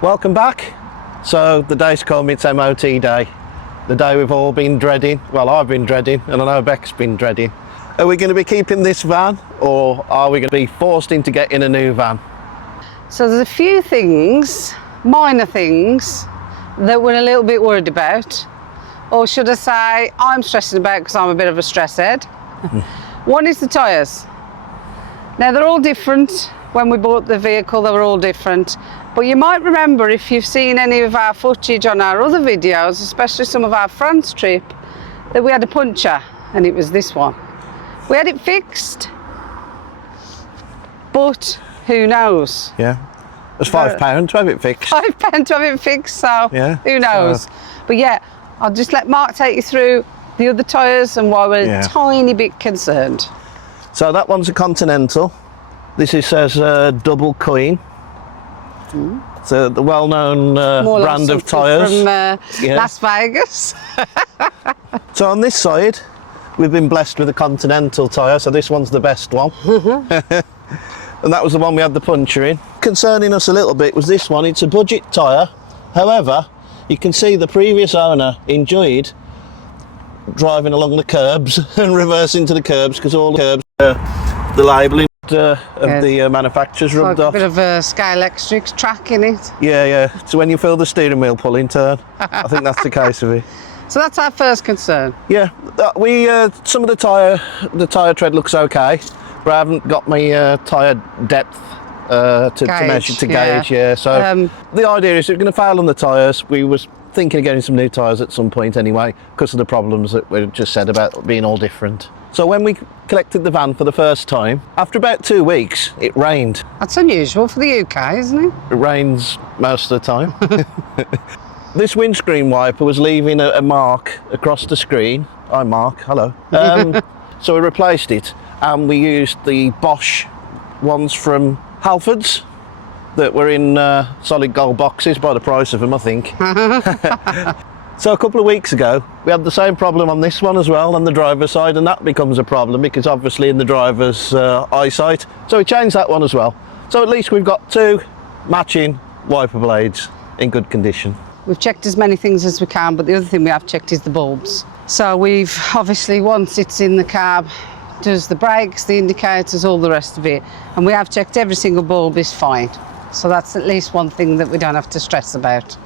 Welcome back. So the day's come, it's MOT day. The day we've all been dreading. Well, I've been dreading, and I know Beck's been dreading. Are we going to be keeping this van, or are we going to be forced into getting a new van? So there's a few things, minor things, that we're a little bit worried about. Or should I say, I'm stressing about because I'm a bit of a stress head. One is the tyres. Now they're all different. When we bought the vehicle, they were all different. But you might remember, if you've seen any of our footage on our other videos, especially some of our France trip, that we had a puncture, and it was this one. We had it fixed, but who knows? Yeah. It was £5 to have it fixed. £5 to have it fixed, so yeah, who knows? So. But yeah, I'll just let Mark take you through the other tyres and why we're a tiny bit concerned. So that one's a Continental. This is says double coin. So the well-known brand of tyres from Las Vegas. So on this side, we've been blessed with a Continental tyre. So this one's the best one, and that was the one we had the puncture in. Concerning us a little bit was this one. It's a budget tyre. However, you can see the previous owner enjoyed driving along the curbs and reversing to the curbs because all the curbs, the labelling of the manufacturers rubbed off. A bit of a Sky Electric track in it. Yeah. So when you feel the steering wheel pulling turn, I think that's the case of it. So that's our first concern. Yeah, we some of the tyre tread looks okay, but I haven't got my tyre depth to measure to gauge. Yeah, so the idea is we're going to fail on the tyres. We was thinking of getting some new tyres at some point anyway, because of the problems that we just said about being all different. So when we collected the van for the first time, after about 2 weeks, it rained. That's unusual for the UK, isn't it? It rains most of the time. This windscreen wiper was leaving a mark across the screen. Hi Mark, hello. So we replaced it, and we used the Bosch ones from Halfords that were in solid gold boxes by the price of them, I think. So a couple of weeks ago, we had the same problem on this one as well, on the driver's side, and that becomes a problem because obviously in the driver's eyesight. So we changed that one as well. So at least we've got 2 matching wiper blades in good condition. We've checked as many things as we can, but the other thing we have checked is the bulbs. So we've obviously, once it's in the cab, does the brakes, the indicators, all the rest of it. And we have checked every single bulb is fine. So that's at least one thing that we don't have to stress about.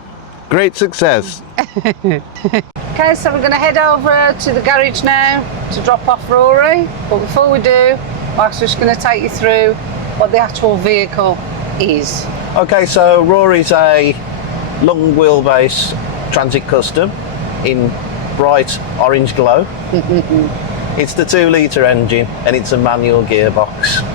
Great success. Okay, so we're going to head over to the garage now to drop off Rory. But before we do, Mark's just going to take you through what the actual vehicle is. Okay, so Rory's a long wheelbase Transit Custom in bright orange glow. It's the 2-litre engine and it's a manual gearbox.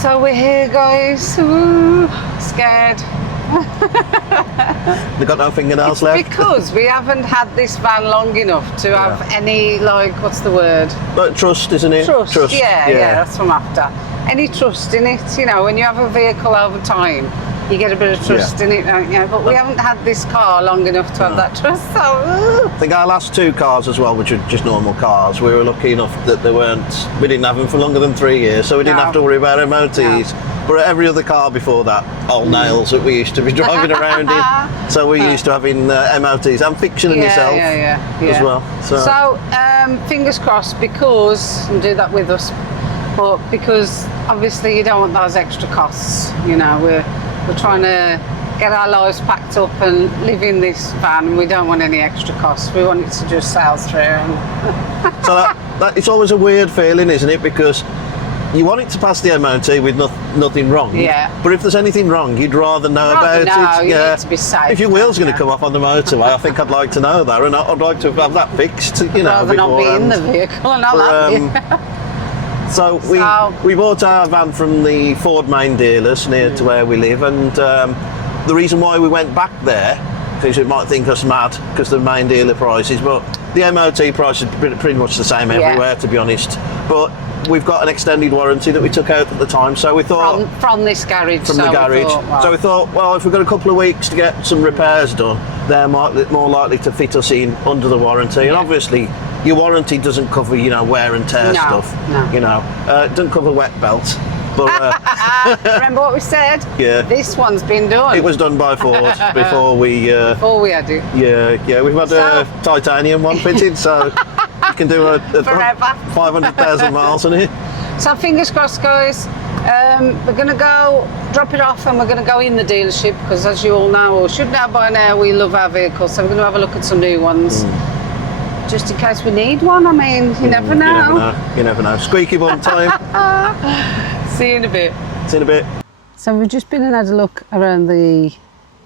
So we're here, guys. Ooh, scared. They've got no fingernails left? Because we haven't had this van long enough to have any, like, what's the word? Like trust, isn't it? Trust. Yeah, that's what I'm after. Any trust in it, you know, when you have a vehicle over time, you get a bit of trust in it, don't you? But we haven't had this car long enough to have that trust, so... I think our last 2 cars as well, which are just normal cars, we were lucky enough that we didn't have them for longer than 3 years, so we didn't have to worry about MOTs. No. But every other car before that, old nails that we used to be driving around in, so we're used to having MOTs and fixing yourself as well. So fingers crossed, because, and do that with us, but because obviously you don't want those extra costs, you know, we're trying to get our lives packed up and live in this van, and we don't want any extra costs. We want it to just sail through. And so that it's always a weird feeling, isn't it? Because you want it to pass the MOT with nothing wrong. Yeah. But if there's anything wrong, you'd rather know about it. You need to be safe. If your wheel's going to come off on the motorway, I think I'd like to know that, and I'd like to have that fixed. You know, rather not be in the vehicle and not that. So we bought our van from the Ford main dealers near to where we live, and the reason why we went back there because you might think us mad because the main dealer prices, but the MOT price is pretty much the same everywhere, to be honest. But we've got an extended warranty that we took out at the time, so we thought from this garage. From the garage. So we thought, well, if we've got a couple of weeks to get some repairs done, they're more likely to fit us in under the warranty. And obviously, your warranty doesn't cover, you know, wear and tear stuff. No. You know, it doesn't cover wet belts. But remember what we said? Yeah. This one's been done. It was done by Ford before we. Before we had it. Yeah. We've had a titanium one fitted, so you can do a 500,000 miles on it. So fingers crossed, guys. We're going to go drop it off, and we're going to go in the dealership because, as you all know, or should know by now, we love our vehicles. So we're going to have a look at some new ones. Just in case we need one. I mean, you never know. You never know. Squeaky bum time. See you in a bit. See you in a bit. So we've just been and had a look around the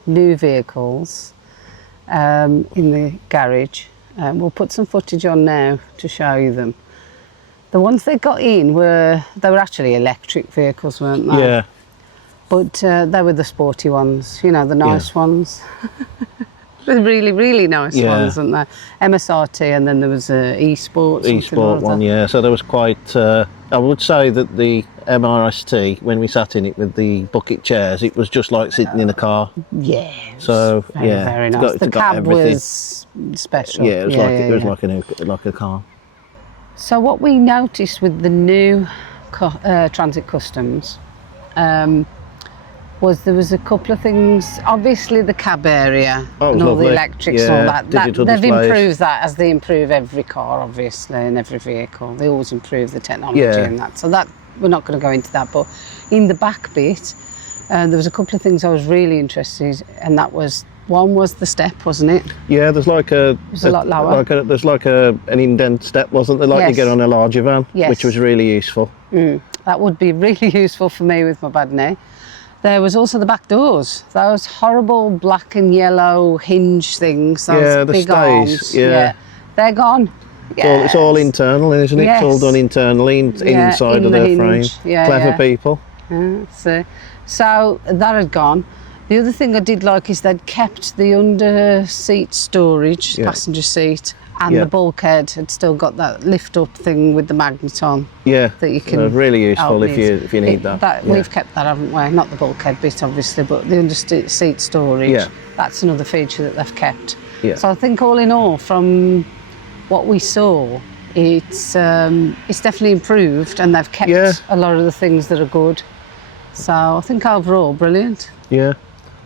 new vehicles in the garage. We'll put some footage on now to show you them. The ones they got in were actually electric vehicles, weren't they? Yeah. But they were the sporty ones, you know, the nice ones. The really, really nice ones, weren't they? MSRT, and then there was a E-Sport. E-Sport one, yeah. So there was quite, I would say that the MRST, when we sat in it with the bucket chairs, it was just like sitting in a car. Yeah. So, very nice. The cab was special. Yeah, it was like a car. So what we noticed with the new Transit Customs was there was a couple of things. Obviously the cab area and all the electrics and all that. They've improved that as they improve every car, obviously, and every vehicle. They always improve the technology and that. So that we're not going to go into that. But in the back bit, there was a couple of things I was really interested in, and that was, one was the step, wasn't it? Yeah, there's like a... It was a lot lower. There's like an indent step, wasn't there? Like you get on a larger van, which was really useful. That would be really useful for me with my bad knee. There was also the back doors. Those horrible black and yellow hinge things. Those the big stays. arms. Yeah. They're gone. It's all internal, isn't it? It's all done internally, inside of their frame. Clever people. So that had gone. The other thing I did like is they'd kept the under seat storage, passenger seat, and the bulkhead had still got that lift up thing with the magnet on. Yeah, that you can. Really useful if you need that. We've kept that, haven't we? Not the bulkhead bit, obviously, but the under seat storage. Yeah. That's another feature that they've kept. Yeah. So I think all in all, from what we saw, it's definitely improved, and they've kept a lot of the things that are good. So I think overall, brilliant. Yeah.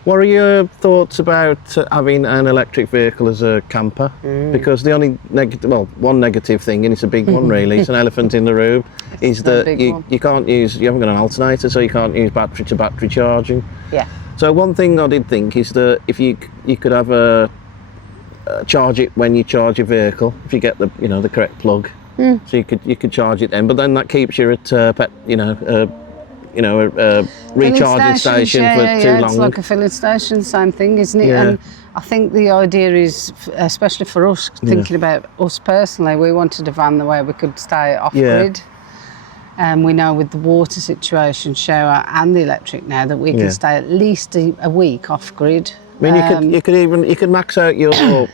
What are your thoughts about having an electric vehicle as a camper? Because the only one negative thing, and it's a big one really, it's an elephant in the room, is that you can't use, you haven't got an alternator, so you can't use battery to battery charging. Yeah. So one thing I did think is that if you could have a charge it when you charge your vehicle, if you get the the correct plug, so you could charge it then, but then that keeps you at a recharging station for too long. It's like a filling station, same thing, isn't it? Yeah. And I think the idea is, especially for us, thinking about us personally, we wanted a van the way we could stay off-grid. And we know with the water situation, shower and the electric now, that we can stay at least a week off-grid. I mean, you could max out your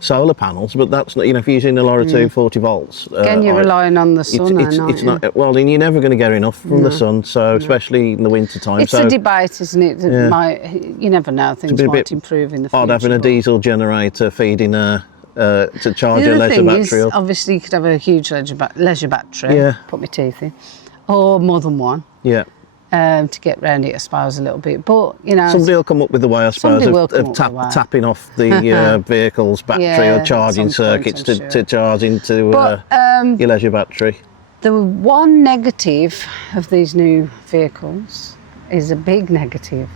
solar panels, but that's not, if you're using a lot of 240 volts. Again, you're relying on the sun, it's not, well, then you're never going to get enough from the sun, so especially in the winter time. It's a debate, isn't it? That you never know, things might improve in the future. Odd having a diesel generator feeding to charge a leisure battery up. Obviously you could have a huge leisure battery, put my teeth in, or more than one. Yeah. To get round it, I suppose, a little bit. But, somebody will come up with the way, I suppose, of tapping off the vehicle's battery or charging circuits to charge into your leisure battery. The one negative of these new vehicles is a big negative,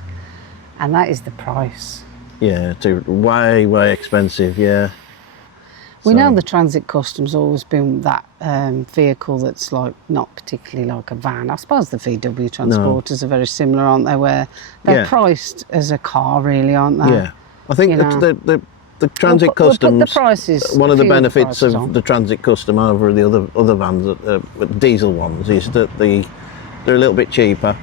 and that is the price. Yeah, it's way, way expensive, We know the Transit Customs always been that vehicle that's like not particularly like a van. I suppose the VW Transporters are very similar, aren't they? Where they're priced as a car, really, aren't they? Yeah, I think the Transit Customs. The prices. One of the benefits of the Transit Custom over the other vans, diesel ones, is that they're a little bit cheaper,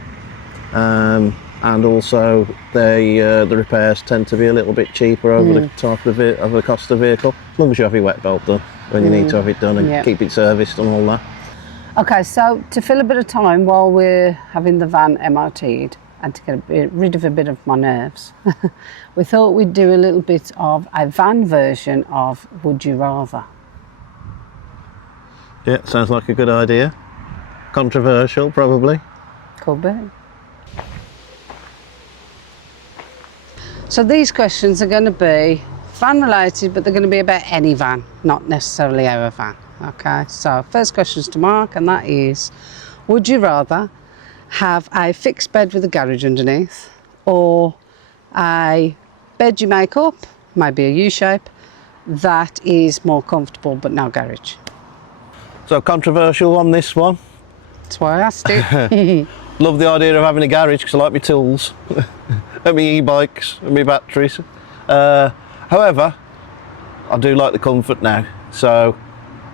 and and also the repairs tend to be a little bit cheaper over the type of it, over the cost of the vehicle, as long as you have your wet belt done when you need to have it done and keep it serviced and all that. Okay, so to fill a bit of time while we're having the van MOT'd and to get rid of a bit of my nerves, we thought we'd do a little bit of a van version of Would You Rather. Yeah, sounds like a good idea. Controversial, probably. Could be. So these questions are going to be van related, but they're going to be about any van, not necessarily our van. Okay, so first question is to Mark, and that is, would you rather have a fixed bed with a garage underneath, or a bed you make up, maybe a U-shape, that is more comfortable but no garage? So controversial on this one. That's why I asked it. Love the idea of having a garage because I like my tools and my e-bikes and my batteries. However, I do like the comfort now, so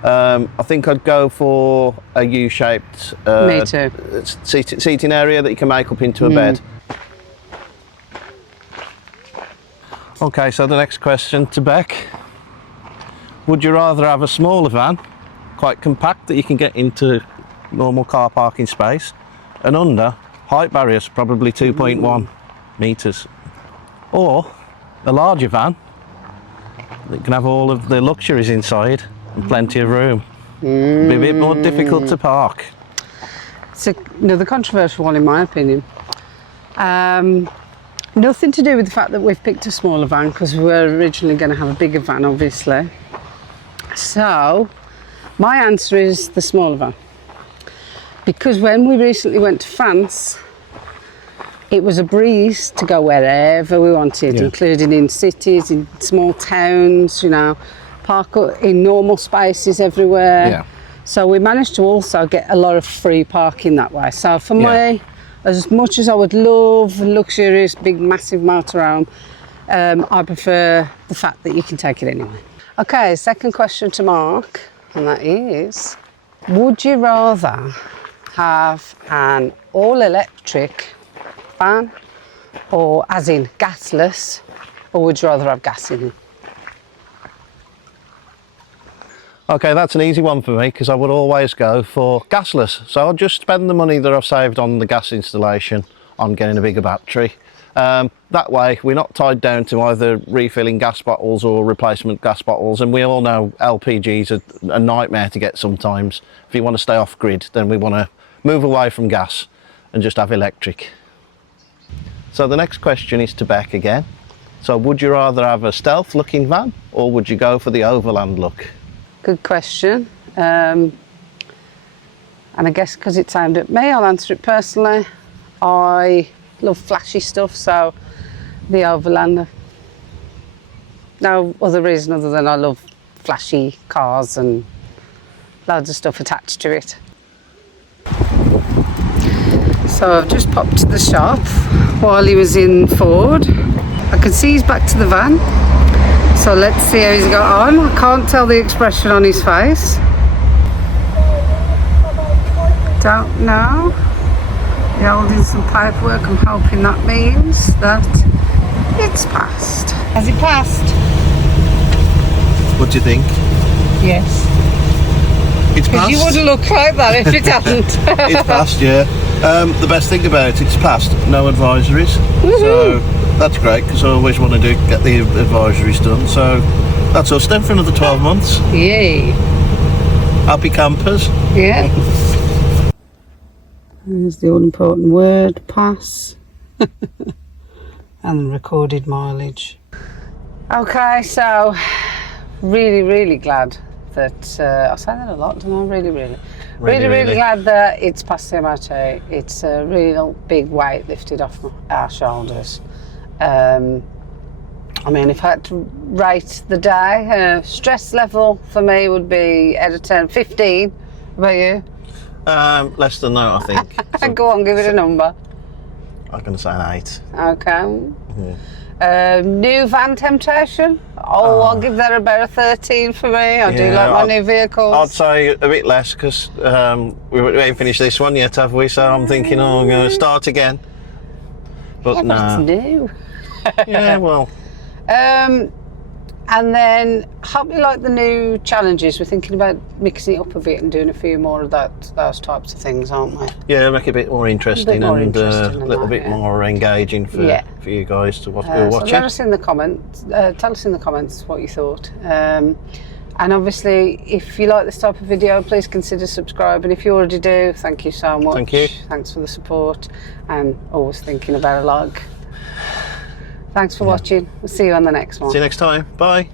I think I'd go for a U-shaped Me too. seating area that you can make up into a bed. Okay, so the next question to Beck. Would you rather have a smaller van, quite compact, that you can get into normal car parking space, and under height barriers, probably 2.1 metres, or a larger van that can have all of the luxuries inside and plenty of room? Be a bit more difficult to park. It's another controversial one in my opinion. Nothing to do with the fact that we've picked a smaller van, because we were originally going to have a bigger van, obviously. So my answer is the smaller van, because when we recently went to France, it was a breeze to go wherever we wanted, including in cities, in small towns, you know, park in normal spaces everywhere. So we managed to also get a lot of free parking that way. So for me, as much as I would love a luxurious, big, massive motorhome, I prefer the fact that you can take it anyway. Okay, second question to Mark, and that is, would you rather have an all-electric van, or as in gasless, or would you rather have gas in it? Okay, that's an easy one for me, because I would always go for gasless. So I'll just spend the money that I've saved on the gas installation on getting a bigger battery. That way we're not tied down to either refilling gas bottles or replacement gas bottles, and we all know LPG's a nightmare to get sometimes. If you want to stay off grid, then we want to move away from gas and just have electric. So the next question is to Beck again. So would you rather have a stealth looking van, or would you go for the overland look? Good question. And I guess because it's aimed at me, I'll answer it personally. I love flashy stuff, so the overland. No other reason other than I love flashy cars and loads of stuff attached to it. So I've just popped to the shop while he was in Ford. I can see he's back to the van, so let's see how he's got on. I can't tell the expression on his face. Don't know. You're holding some paperwork. I'm hoping that means that it's passed. Has it passed? What do you think? Yes. It's passed. Because you wouldn't look like that if it hadn't. It's passed, yeah. The best thing about it's passed, no advisories. So that's great, because I always want to get the advisories done. So that's us then for another 12 months. Yay. Happy campers. Yeah. There's the all important word, pass. And recorded mileage. Okay, so really glad that I say that a lot, don't I? Really glad that it's past the MOT. It's a real big weight lifted off our shoulders. I mean, if I had to rate the day, stress level for me would be out of 10, 15. What about you? Less than that, I think. So, go on, give it a number. I'm going to say an 8. Okay. New van temptation? I'll give that about a 13 for me. I do like my new vehicles. I'd say a bit less, because we haven't finished this one yet, have we? So I'm thinking, I'm going to start again. But yeah, no. but it's new. Yeah, well, And then, hope you like the new challenges. We're thinking about mixing it up a bit and doing a few more of those types of things, aren't we? yeah, make it a bit more interesting more and interesting a than little that, bit yeah. more engaging for you guys to watch. So Watch let it. us in the comments. Tell us in the comments what you thought. And obviously, if you like this type of video, please consider subscribing. If you already do, thank you so much. Thank you. Thanks for the support and always thinking about a log. Thanks for watching. We'll see you on the next one. See you next time. Bye.